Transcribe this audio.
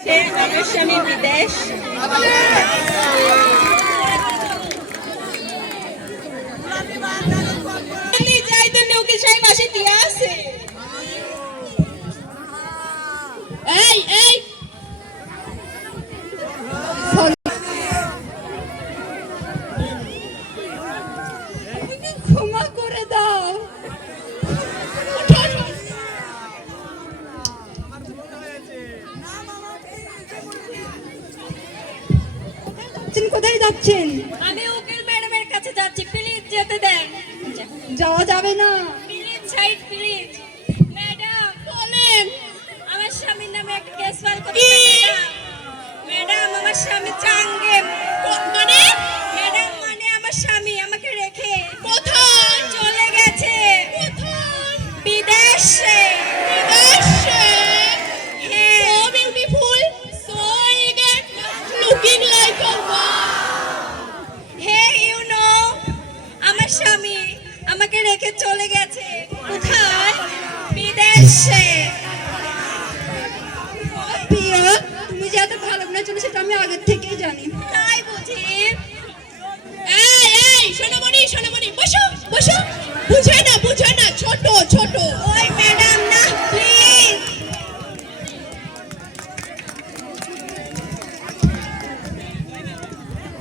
আমার স্বামী বিদেশ। যাই তো নৌকি সাই মাসে দিয়া আছে। এই এই ক্ষমা করে দাও। কোথায় যাচ্ছেন? আমি উকিল ম্যাডামের কাছে যাচ্ছি, প্লিজ যেতে দেন। যাওয়া যাবে না, প্লিজ সাইড প্লিজ। ম্যাডাম বলেন। আমার স্বামীর নামে একটা কেস ফাইল করতে ম্যাডাম। আমার স্বামী চাঙ্গে মানে ম্যাডাম মানে আমার স্বামী আমাকে রেখে কোথায় চলে গেছে? কোথায়? বিদেশে। বিদেশে? হ্যাঁ। So beautiful, so elegant, looking like a wow. Hey, you know, আমার স্বামী আমাকে রেখে চলে গেছে। কোথায়? বিদেশে। প্রিয়া, তুমি যে এত ভালো না চলে সেটা আমি আগে থেকেই জানি। তাই বুঝি? এই এই সোনামণি সোনামণি বসো বসো। বুঝে না ছোট ছোট।